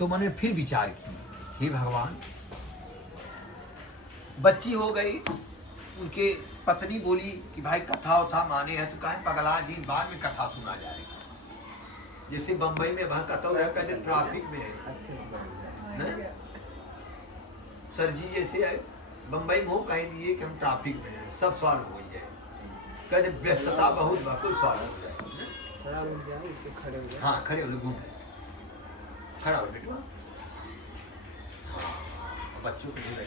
तो मन में फिर विचार की, हे भगवान, बच्ची हो गई, उनके पत्नी बोली कि भाई कथा उथा माने है तो कहें पगला दिन बाद में कथा सुना जाएगा। जैसे बम्बई में वहां कथा रहा कहते ट्रैफिक में है सर जी, जैसे बम्बई में हो कह दिए कि हम ट्रैफिक में हैं, सब सॉल्व हो जाए, कहते व्यस्तता बहुत बिल्कुल सॉल्व हो जाए। हाँ खड़े हो घूम खड़ा हो बेटवा, बच्चों को झूला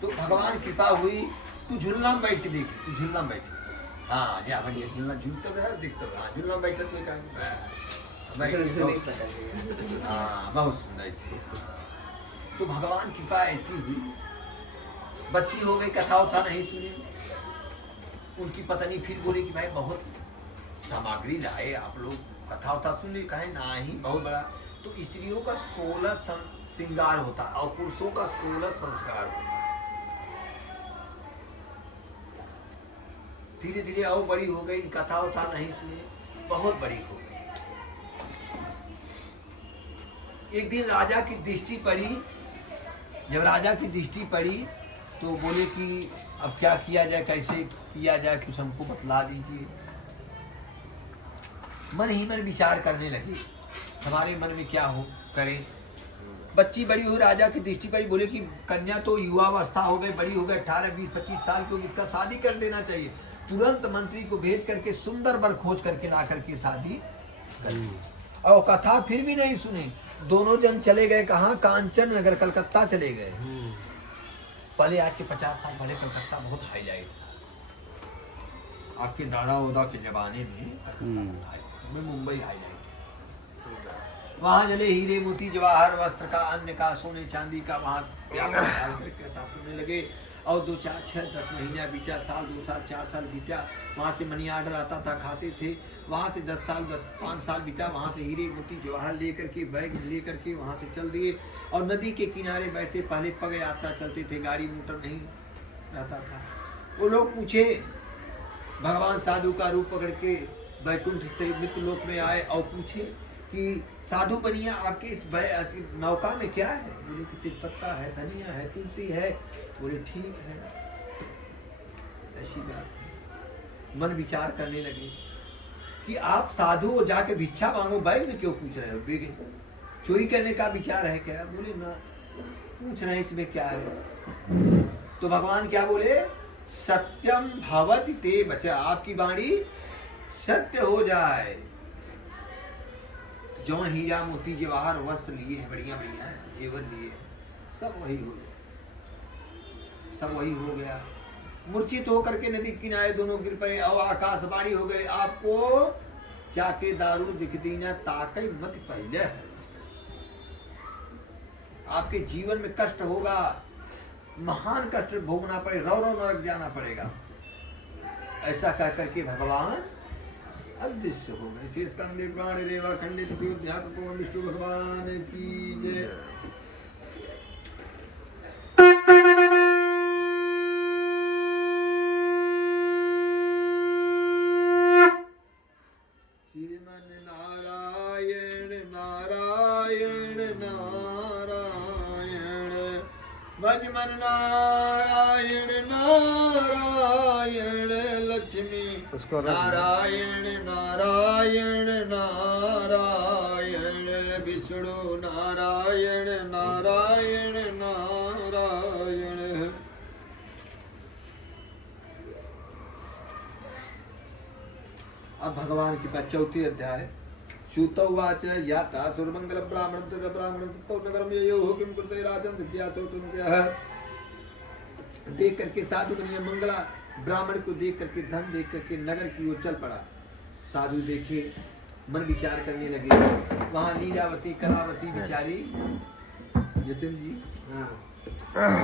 तो भगवान कृपा हुई, तू झूलना में बैठ के देख, तू झूलना में बैठ, हाँ जा बढ़िया झूलना झूलते रहे दिखते रहे, हाँ झूलना में बैठे तो हाँ बहुत सुंदर ऐसी। तो भगवान कृपा ऐसी हुई, बच्ची हो गई, कथा उथा नहीं सुनी, उनकी पत्नी फिर बोली कि भाई बहुत सामग्री लाए आप लोग, कथा उथा सुनने कहे ना ही बहुत बड़ा। तो स्त्रियों का 16 श्रृंगार होता है और पुरुषों का 16 संस्कार होता है। धीरे धीरे और बड़ी हो गई, कथा उथा नहीं सुनी, बहुत बड़ी हो गई। एक दिन राजा की दृष्टि पड़ी, जब राजा की दृष्टि पड़ी तो बोले कि अब क्या किया जाए, कैसे किया जाए, कुछ हमको बतला दीजिए। मन ही मन विचार करने लगे, हमारे मन में क्या हो करें। बच्ची बड़ी हुई, राजा की दृष्टि पड़ी, बोले कि कन्या तो युवावस्था हो गई, बड़ी हो गई, 18, 20, 25 साल की होगी, इसका शादी कर देना चाहिए। तुरंत मंत्री को भेज करके सुंदर वर खोज करके ला करके शादी कर दी। और कथा फिर भी नहीं सुने, दोनों जन चले गए कहाँ, कांचन नगर कलकत्ता चले गए। पहले आज के 50 साल पहले कलकत्ता बहुत हाईलाइट था, आपके दादा उदा के जमाने में कलकत्ता में मुंबई हाईलाइट। वहाँ चले, हीरे मोती जवाहर वस्त्र का, अन्य का, सोने चांदी का वहाँ सुनने लगे। और 2, 4, 6, 10 महीना बीता, साल 2 साल 4 साल बीता, वहाँ से मनी आर्डर आता था, खाते थे। वहाँ से 5 साल बीता, वहाँ से हीरे मोती जवाहर लेकर के, बैग लेकर के वहाँ से चल दिए। और नदी के किनारे बैठे, पहले पग यात्रा चलते थे, गाड़ी मोटर नहीं रहता था। वो लोग पूछे, भगवान साधु का रूप पकड़ के बैकुंठ से मित्र लोक में आए और पूछे कि साधु बनिया आपके इस नौका में क्या है? बोले कि तेजपत्ता है, धनिया है, तुलसी है। बोले ठीक है, ऐसी बात है। मन विचार करने लगे कि आप साधु हो, जाके भिक्षा मांगो, बैग में क्यों पूछ रहे हो? बेग चोरी करने का विचार है क्या? बोले ना, पूछ रहे इसमें क्या है। तो भगवान क्या बोले, सत्यम भवति ते बचा, आपकी वाणी सत्य हो जाए। जो हीरा मोती जवाहर वस्त्र लिए हैं, बढ़िया बढ़िया जेवर लिए, सब वही हो गया, सब वही हो गया। मूर्छित होकर के नदी किनारे दोनों गिर पड़े और आकाशवाणी हो गए, आपको जाके दारू दिखती न ताकई मत पहले है। आपके जीवन में कष्ट होगा, महान कष्ट भोगना पड़े, रौ नरक जाना पड़ेगा। ऐसा कह करके भगवान अदृश्य हो गए। शेष कंदे प्राण रेवा खंडित अध्यात्म विष्णु भगवान की जय। श्रीमन नारायण नारायण नारायण, भजमन नारायण नारायण, लक्ष्मी नारायण नारायण नारायण, विष्णु नारायण नारायण नारायण। अब भगवान की 34 अध्याय। श्रुतौवाच याता सुरमंगल ब्राह्मण पौर्णगरम यो किम कुरुते राजन जिज्ञासो तुम क्या। देख करके साधु बनिया मंगला ब्राह्मण को देख करके, धन देख करके नगर की ओर चल पड़ा। साधु देखे, मन विचार करने लगे। वहाँ लीलावती कलावती बिचारी, जतिन जी,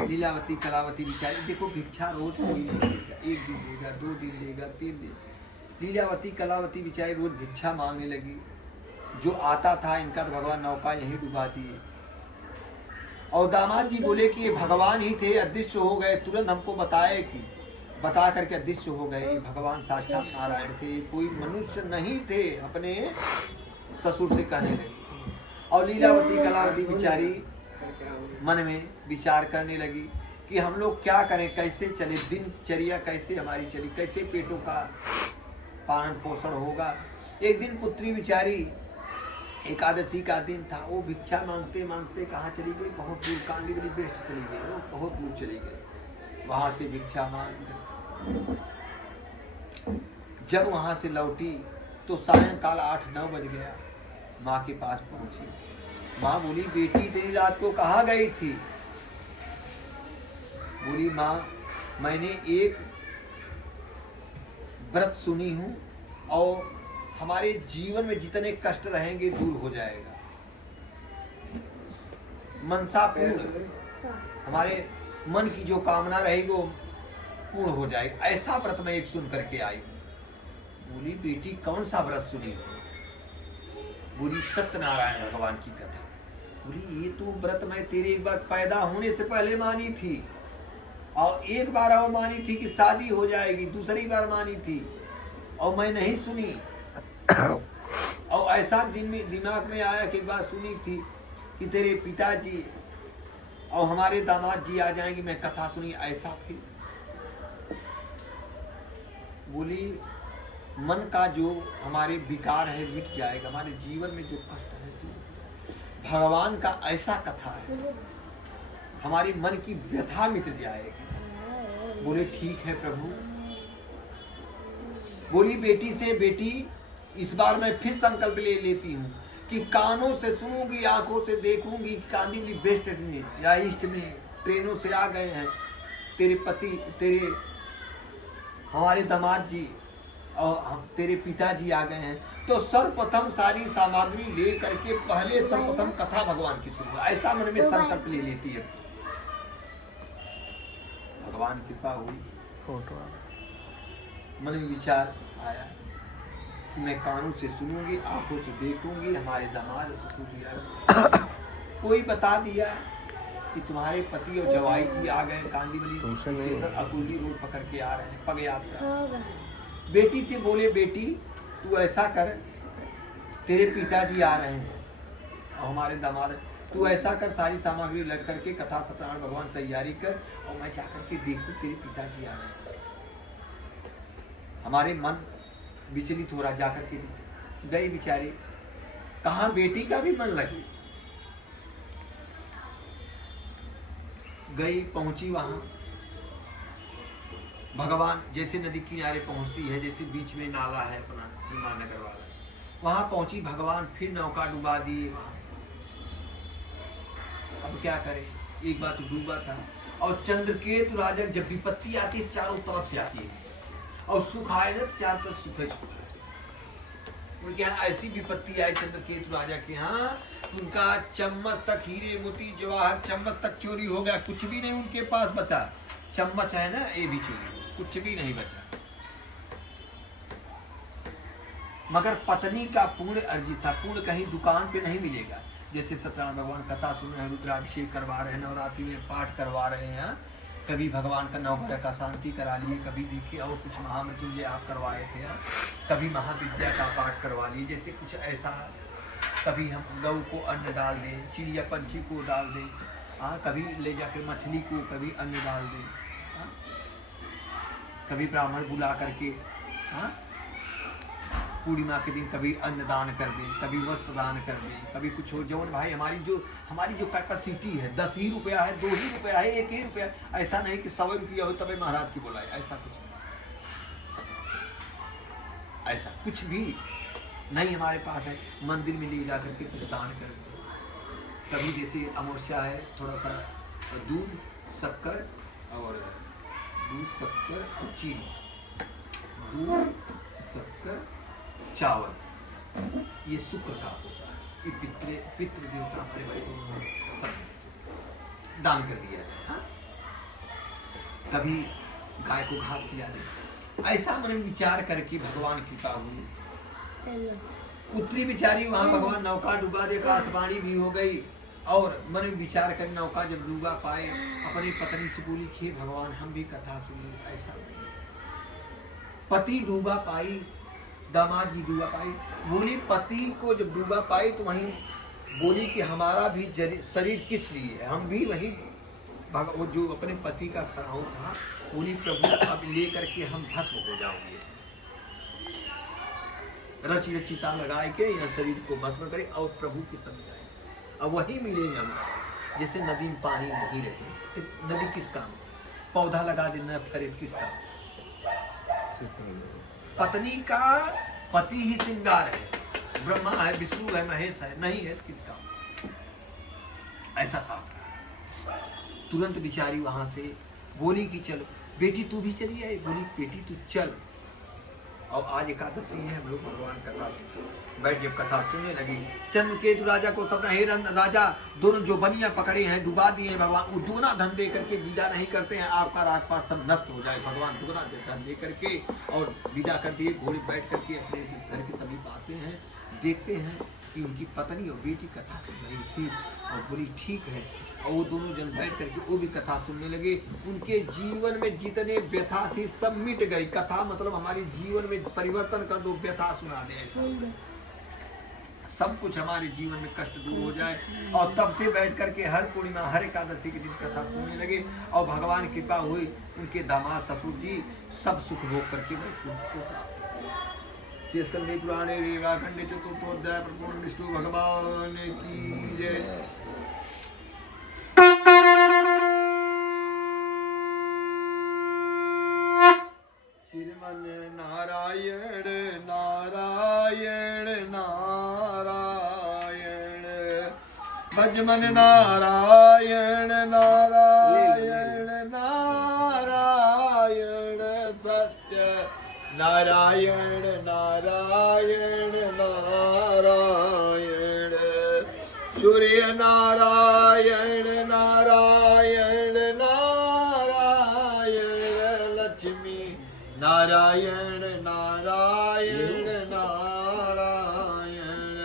लीलावती कलावती बिचारी, देखो भिक्षा रोज कोई नहीं देगा, 1 दिन देगा, 2 दिन देगा, 3 दिन। लीलावती कलावती बिचारी रोज भिक्षा मांगने लगी। जो आता था इनका तो भगवान नौका यहीं डुबा दिए। और दामाद जी बोले कि ये भगवान ही थे, अदृश्य हो गए। तुरंत हमको बताए कि बता करके अदृश्य हो गए। भगवान साक्षात नारायण थे, कोई मनुष्य नहीं थे। अपने ससुर से कहने लगे। और लीलावती कलावती बिचारी मन में विचार करने लगी कि हम लोग क्या करें, कैसे चले, दिनचर्या कैसे हमारी चली, कैसे पेटों का पालन पोषण होगा। एक दिन पुत्री बिचारी, एकादशी का दिन था, वो भिक्षा मांगते मांगते कहाँ चली गई, बहुत दूर कांदीवली बेस्ट चली गई, वो बहुत दूर चली गई। वहां से भिक्षा मांग, जब वहां से लौटी तो सायंकाल 8-9 बज गया। माँ के पास पहुंची, माँ बोली बेटी तेरी रात को कहाँ गई थी? बोली माँ मैंने एक व्रत सुनी हूँ और हमारे जीवन में जितने कष्ट रहेंगे दूर हो जाएगा, मनसा पूर्ण, हमारे मन की जो कामना रहेगी वो पूर्ण हो जाएगी, ऐसा व्रत मैं एक सुन करके आई। बोली बेटी कौन सा व्रत सुनी हो? बोली सत्यनारायण भगवान की कथा। बोली ये तो व्रत मैं तेरे एक बार पैदा होने से पहले मानी थी, और एक बार और मानी थी कि शादी हो जाएगी, दूसरी बार मानी थी और मैं नहीं सुनी। और ऐसा दिमाग में आया कि एक बार सुनी थी कि तेरे पिताजी और हमारे दामाद जी आ जाएंगे, मैं कथा सुनी, ऐसा फिर। बोली मन का जो हमारे विकार है मिट जाएगा, हमारे जीवन में जो कष्ट है तो भगवान का ऐसा कथा है, हमारी मन की व्यथा मिट जाएगी। बोले ठीक है प्रभु। बोली बेटी से बेटी इस बार मैं फिर संकल्प ले लेती हूँ कि कानों से सुनूंगी, आंखों से देखूंगी, कांदीवली बेस्ट में या ईस्ट में ट्रेनों से आ गए हैं तेरे पति, तेरे हमारे दामाद जी और हम तेरे पिताजी आ गए हैं, तो सर्वप्रथम सारी सामग्री ले करके पहले सर्वप्रथम कथा भगवान की सुनूंगा, ऐसा मन में संकल्प ले लेती है। भगवान कृपा हुई, मन में विचार आया कि मैं कानों से सुनूंगी, आंखों से देखूंगी, हमारे दामाद कोई बता दिया कि तुम्हारे पति और जवाई जी आ गए कांदीवली स्टेशन, अकुली रोड पकड़ के आ रहे हैं पग यात्रा। बेटी से बोले बेटी तू ऐसा कर, तेरे पिताजी आ रहे हैं और हमारे दामाद, तू ऐसा कर सारी सामग्री लग करके कथा सत्यनारायण भगवान तैयारी कर और मैं जाकर के देखूं तेरे पिताजी आ रहे हैं। हमारे मन विचलित हो रहा, जाकर के गई बिचारी, कहाँ बेटी का भी मन लगे, गई पहुंची वहां। भगवान जैसे नदी किनारे पहुंचती है, जैसे बीच में नाला है अपना विमान नगर वाला, वहां पहुंची भगवान, फिर नौका डुबा दिए वहां। अब क्या करे, एक बार तो डूबा था, और चंद्रकेतु राजा जब विपत्ति आती है चारों तरफ से आती है, और सुख आए ना चारों तरफ सुख है। उनके यहाँ ऐसी विपत्ति आई चंद्रकेतु राजा के यहाँ, उनका चम्मच तक, हीरे मोती जवाहर चम्मच तक चोरी हो गया, कुछ भी नहीं उनके पास बचा। चम्मच है ना, ये भी चोरी, कुछ भी नहीं बचा। मगर पत्नी का पूर्ण अर्जित था, पूर्ण कहीं दुकान पे नहीं मिलेगा। जैसे सत्यनारायण भगवान कथा सुन रहे हैं, रुद्राभिषेक करवा रहे हैं, नवरात्रि में पाठ करवा रहे हैं, कभी भगवान का नवग्रह का शांति करा लिए, कभी देखिए और कुछ महामृत्युंजय आप करवाए थे, कभी महाविद्या का पाठ करवा लिए, जैसे कुछ ऐसा, कभी हम गौ को अन्न डाल दें, चिड़िया पंछी को डाल दें, कभी ले जाकर मछली को कभी अन्न डाल दें, कभी ब्राह्मण बुला करके पूर्णिमा के दिन कभी अन्न दान कर दें, कभी वस्त्र दान कर दें, कभी कुछ हो। जौन भाई हमारी जो कैपेसिटी है, 10 ही रुपया है, 2 ही रुपया है, 1 ही रुपया, ऐसा नहीं कि 100 रुपया हो तभी महाराज की बोलाए, ऐसा कुछ नहीं, ऐसा कुछ भी नहीं हमारे पास है। मंदिर में ले जा करके कुछ दान कर दें, कभी जैसे अमावस्या है, थोड़ा सा दूध शक्कर और चीनी, दूध शक्कर चावल, ये शुक्र का होता है, ये पितृ देवता हमारे बड़े सब दान कर दिया है। कभी गाय को घास खिला दे, ऐसा मन में विचार करके भगवान कृपा हुई। पुत्री बिचारी वहां भगवान नौका डुबा दे, आकाशवाणी भी हो गई, और मन में विचार कर नौका जब डूबा पाए, अपनी पत्नी से बोली कि भगवान हम भी कथा सुनिए। ऐसा पति डूबा पाई, दामाद जी डूबा पाई। बोली पति को जब डूबा पाई तो वहीं बोली कि हमारा भी शरीर किस लिए है, हम भी वही वो जो अपने पति का खड़ाऊ था, बोली प्रभु अब ले करके हम भस्म हो जाओगे, रची रचिता लगाए के यह शरीर को भस्म करे और प्रभु के संग जाए। अब वही मिलेंगे हम, जैसे नदी में पानी नहीं रहे तो नदी किस काम, पौधा लगा देना फरे किस काम, पत्नी का पति ही श्रृंगार है, ब्रह्मा है, विष्णु है, महेश है, नहीं है किस काम, ऐसा शास्त्र। तुरंत बिचारी वहां से बोली कि चलो बेटी तू भी चली आई, बोली बेटी तू चल। और आज एकादशी है, हम लोग भगवान कथा बैठ जब कथा सुनने लगी, चंद्रकेतु राजा को सपना, हे राजा दोनों जो बनिया पकड़े हैं डुबा दिए हैं भगवान, वो दुगना धन दे करके विदा नहीं करते हैं, आपका राजपाट सब नष्ट हो जाए, भगवान दुगना धन दे करके और विदा कर दिए। घोड़े बैठ करके अपने घर के सभी आते हैं, देखते हैं कि उनकी पत्नी और बेटी कथा सुन रही थी और बोली ठीक है, और वो दोनों जन बैठ करके वो भी कथा सुनने लगे। उनके जीवन में जितने व्यथा थी सब मिट गई। कथा मतलब हमारे जीवन में परिवर्तन कर दो, व्यथा सुना दे, ऐसा सब कुछ हमारे जीवन में कष्ट दूर हो जाए। और तब से बैठ करके हर पूर्णिमा हर एकादशी के दिन कथा सुनने लगे और भगवान कृपा हुई, उनके दामाद ससुर जी सब सुख भोग करके शेषकंडे पुराणे रेवाखंडे चतुर्थोध्याय प्रपूर्ण विष्णु भगवान की जय। श्रीमन नारायण नारायण नारायण, भजमन नारायण नारायण नारायण, सत्य नारायण नारायण नारायण, सूर्य नारायण नारायण नारायण, लक्ष्मी नारायण नारायण नारायण,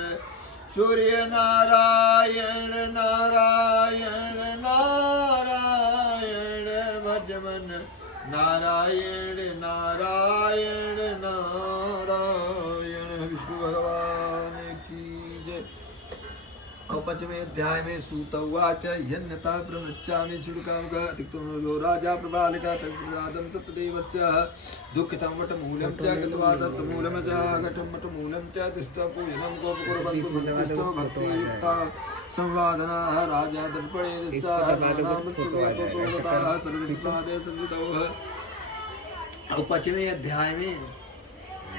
सूर्य नारायण नारायण नारायण, भजमन नारायण नारायण नारायण, विष्णु भगवान की जय। और 5वें अध्याय में सूत उवाच यन्नता प्रवृच्छामि शुल्कामो राजा प्रबालिका तद्रादं तत्तदेवच्च दुःखितं वटमूलं च गत्वा दत्तमूलं च घटं वटमूलं च तिष्ठपूजनं गोपकुर्वन्तु भक्तिष्ठो भक्तियुक्ता संवादना राजा दर्पणे दत्ताः और 5वें अध्याय में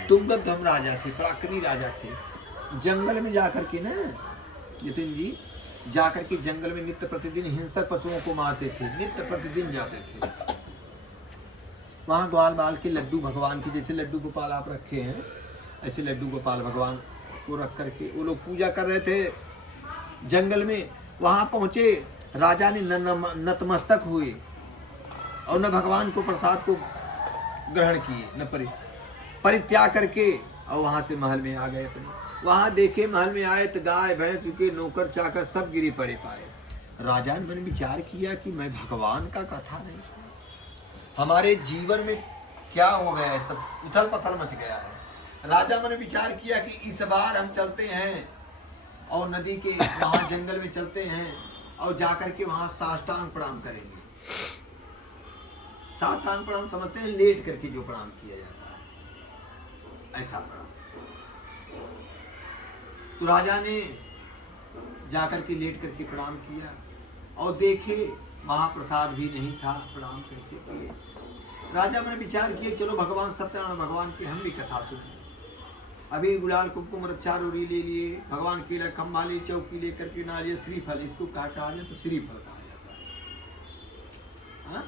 तुंगध्वम राजा थे, पराक्रमी राजा थे, जंगल में जाकर के ना जितिन जी जाकर के जंगल में नित्य प्रतिदिन हिंसक पशुओं को मारते थे, नित्य प्रतिदिन जाते थे। वहाँ ग्वाल बाल के लड्डू भगवान की, जैसे लड्डू गोपाल आप रखे हैं ऐसे लड्डू गोपाल भगवान को रख करके वो लोग पूजा कर रहे थे जंगल में। वहाँ पहुँचे, राजा ने नतमस्तक हुए और न भगवान को प्रसाद को ग्रहण किए, न परित्याग करके और वहाँ से महल में आ गए अपने। वहाँ देखे महल में आए तो गाय भैंस के नौकर चाकर सब गिरे पड़े पाए। राजा ने विचार किया कि मैं भगवान का कथा नहीं सुना, हमारे जीवन में क्या हो गया है, सब उथल पथल मच गया है। राजा ने विचार किया कि इस बार हम चलते हैं और नदी के वहाँ जंगल में चलते हैं और जाकर के वहाँ साष्टांग प्रणाम करेंगे। साष्टांग प्रणाम समझते हैं, लेट करके जो प्रणाम किया जाता है, ऐसा प्रणाम। तो राजा ने जाकर के लेट करके प्रणाम किया और देखे महाप्रसाद भी नहीं था, प्रणाम कैसे किए। राजा ने विचार किए चलो भगवान सत्यनारायण भगवान की हम भी कथा सुने। अभी गुलाल कुमकुम रक्षा रोड़ी ले लिए, भगवान के खम्भा ले, चौकी लेकर के नारियल श्रीफल, इसको कहा जाए तो श्रीफल कहा जाता है। हाँ?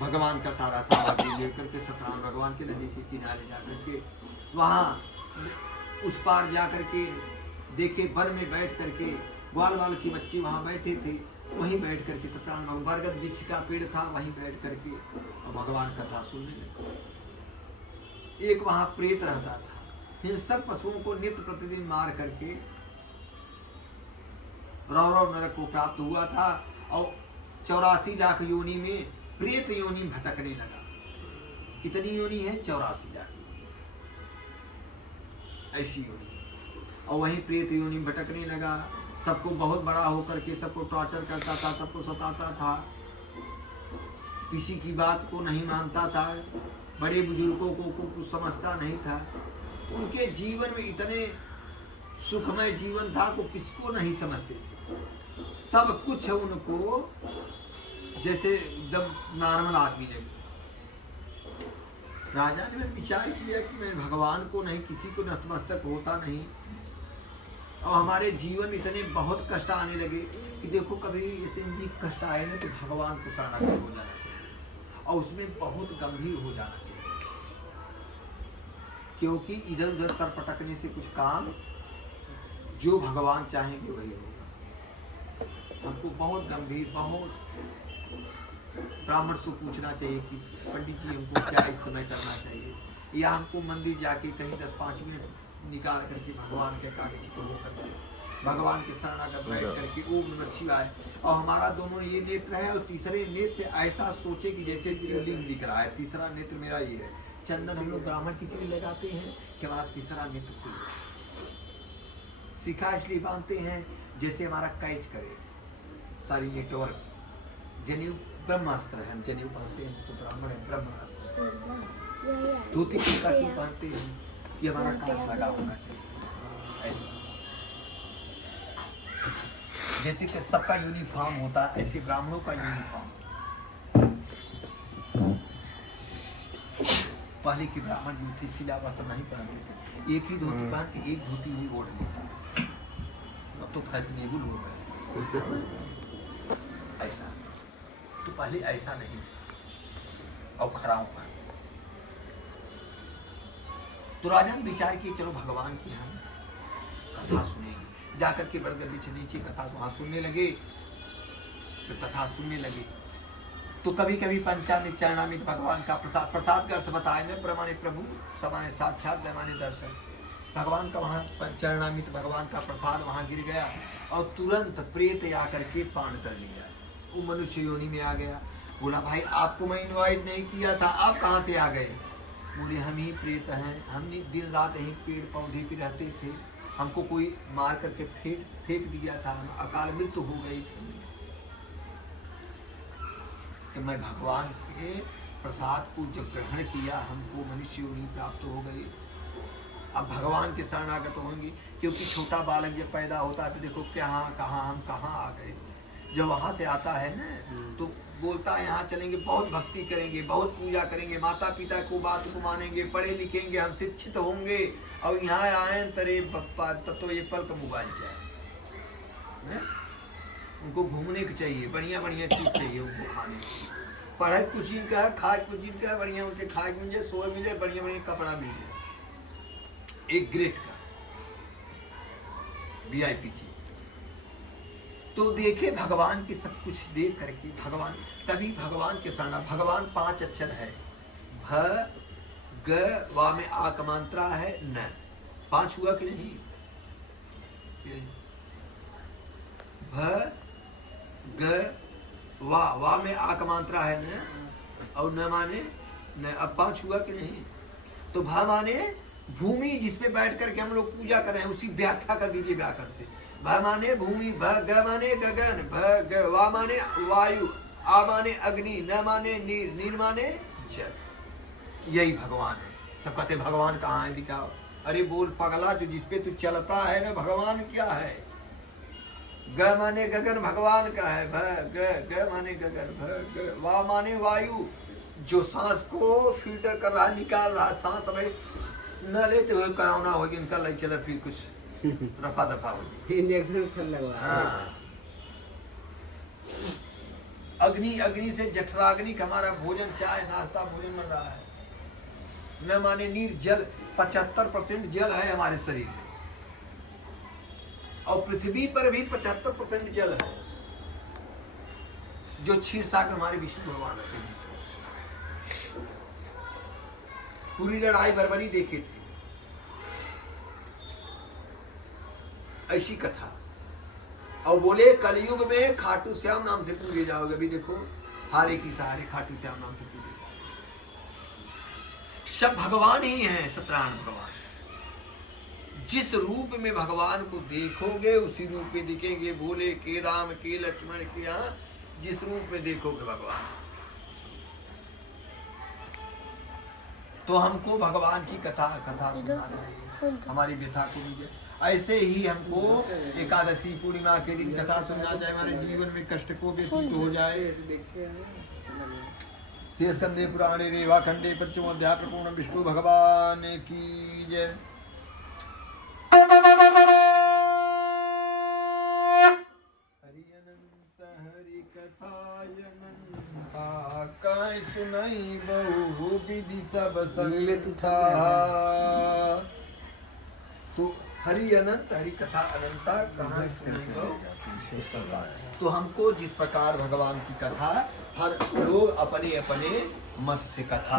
भगवान का सारा सामग्री लेकर के सत्यनारायण भगवान के नदी के किनारे जाकर के वहाँ उस पार जाकर के देखे वन में बैठ करके ग्वाल बाल की बच्चे वहाँ बैठे थे, वहीं बैठ करके सत्यनारायण भगवान, बरगद वृक्ष का पेड़ था, वहीं बैठ करके और भगवान कथा सुनने लगे। एक वहाँ प्रेत रहता था, हिंसक पशुओं को नित्य प्रतिदिन मार करके रौरव नरक को प्राप्त हुआ था और 84 लाख योनि में प्रेत योनि भटकने लगा। कितनी योनि है? 84 लाख ऐसी योनि। और वहीं प्रेत योनि भटकने लगा, सबको बहुत बड़ा होकर के सबको टॉर्चर करता था, सबको सताता था, किसी की बात को नहीं मानता था, बड़े बुजुर्गों को कुछ समझता नहीं था। उनके जीवन में इतने सुखमय जीवन था को किसको नहीं समझते थे। सब कुछ उनको जैसे एकदम नॉर्मल आदमी लगे। राजा ने विचार किया कि मैं भगवान को नहीं, किसी को नतमस्तक होता नहीं, और हमारे जीवन में इतने बहुत कष्ट आने लगे कि देखो कभी यतीम जी कष्ट आए ना तो भगवान को शरणागत हो जाना चाहिए, और उसमें बहुत गंभीर हो जाना चाहिए, क्योंकि इधर उधर सर पटकने से कुछ काम, जो भगवान चाहेंगे वही होगा। हमको बहुत गंभीर, बहुत ब्राह्मण से पूछना चाहिए कि पंडित जी हमको क्या इस समय करना चाहिए, या हमको मंदिर जाके कहीं 10-5 मिनट निकाल करके भगवान के कागचित हो करके भगवान के शरणागत बैठ करके ओम नमः शिवाय, और हमारा दोनों ये नेत्र है, और तीसरे नेत्र से ऐसा सोचे कि जैसे शिवलिंग दिख रहा है, तीसरा नेत्र मेरा ये है। चंदन हम लोग ब्राह्मण किसी भी लगाते हैं कि हमारा तीसरा नेत्र खुल जाए। शिखा इसलिए बांधते हैं जैसे हमारा कैच करे सारी नेटवर्क। जनेऊ ब्रह्मास्त्र है, हम जनेऊ बांधते हैं तो ब्राह्मण है, ब्रह्मास्त्र। धोती टीका क्यों बांधते हैं कि हमारा कांच लगा होना चाहिए। ऐसा जैसे कि सबका यूनिफॉर्म होता है, ऐसे ब्राह्मणों का यूनिफॉर्म। पहले के ब्राह्मण जो थे सिला वस्त्र नहीं पहनते थे, एक ही धोती पहन के एक धोती ही ओढ़ लेता। अब तो फैशनेबल हो गए ऐसा, तो पहले ऐसा नहीं, और खराब पहन। तो राजा ने विचार किया चलो भगवान की हम कथा सुनेंगे। जाकर के बड़गद से नीचे कथा वहां सुनने लगे, तो कथा सुनने लगे तो कभी कभी पंचामृत चरणामृत भगवान का प्रसाद, प्रसाद का अर्थ बताए में प्रमाणे प्रभु समाने साक्षात दैमाने दर्शन, भगवान का वहाँ चरणामृत भगवान का प्रसाद वहाँ गिर गया, और तुरंत प्रेत आकर के पान कर लिया। वो मनुष्य योनि में आ गया। बोला भाई आपको मैं इनवाइट नहीं किया था, आप कहाँ से आ गए? बोले हम ही प्रेत हैं, हम दिन रात यहीं पेड़ पौधे पे रहते थे, हमको कोई मार करके फेंक दिया था, हम अकाल मृत्यु हो गई थी, तो मैं भगवान के प्रसाद को जब ग्रहण किया हमको मनुष्य योनि प्राप्त हो गई। अब भगवान के शरणागत होंगे, क्योंकि छोटा बालक जब पैदा होता है तो देखो हम कहाँ आ गए। जब वहाँ से आता है ना तो बोलता है यहाँ चलेंगे, बहुत भक्ति करेंगे, बहुत पूजा करेंगे, माता पिता को बात को मानेंगे, पढ़े लिखेंगे, हम शिक्षित होंगे, और यहाँ आए तरे बप्पा तो ये पल का मोबाइल चाहिए। उनको घूमने को चाहिए, बढ़िया बढ़िया चीज चाहिए उनको खाने को, पढ़ाई कुछ इनका है, खाए कुछ इनका है, बढ़िया उनके खाए मिल जाए, सोए मिल जाए, बढ़िया बढ़िया कपड़ा मिल जाए, एक ग्रेट का VIP चीज। तो देखे भगवान की सब कुछ देख करके भगवान, तभी भगवान के शरण, भगवान 5 अक्षर है, भ ग वा में आकमांत्रा है न, 5 हुआ कि नहीं? भ ग वा में आकमांत्रा है न, और न माने न, अब 5 हुआ कि नहीं? तो भ माने भूमि जिसपे बैठ करके हम लोग पूजा कर रहे हैं, उसी व्याख्या कर दीजिए व्याकरण से। भ माने भूमि, भ ग माने गगन, भ ग वा माने वायु, आ माने अग्नि, न माने नीर, नीर माने जल। यही भगवान है। सब कहते भगवान कहाँ है, दिखाओ। अरे बोल पगला, जो जिसपे तू चलता है ना, भगवान क्या है? ग माने गगन भगवान का है, ग माने गगन, भ ग वा माने वायु, जो सांस को फिल्टर कर रहा है, निकाल रहा है, सांस भाई न लेते हुए कराना हो, इनका लग चला फिर कुछ रफा दफा हो, इंजेक्शन सब लगवा। हाँ। अग्नि से जठराग्नि का हमारा भोजन, चाय नाश्ता भोजन बन रहा है। न माने नीर, जल 75% जल है हमारे शरीर में, और पृथ्वी पर भी 75% जल है, जो क्षीर सागर हमारे विष्णु भगवान रखे। पूरी लड़ाई बरबरी देखे थे, ऐसी कथा। और बोले कलयुग में खाटू श्याम नाम से पूजे जाओगे। अभी देखो हारे की सहारे खाटू श्याम नाम से पूजे जाओगे। सब भगवान ही हैं, सत्यनारायण भगवान। जिस रूप में भगवान को देखोगे उसी रूप में दिखेंगे। भोले के राम के लक्ष्मण के, यहाँ जिस रूप में देखोगे भगवान। तो हमको भगवान की कथा सुनना चाहिए, हमारी व्यथा को भी। ऐसे ही हमको एकादशी पूर्णिमा के दिन कथा सुनना चाहिए, हमारे जीवन में कष्ट को व्यतीत हो जाए। शेषकंदे पुराणे रेवा खंडे पंचम अध्याय पूर्ण विष्णु भगवान की जय। हरि अनंत हरि कथायनंता, कहीं सुनाई बहु विधि सब संता। तो हरि अनंत हरि कथा अनंता, कहाँ तो हमको जिस प्रकार भगवान की कथा हर लोग अपने अपने मत से कथा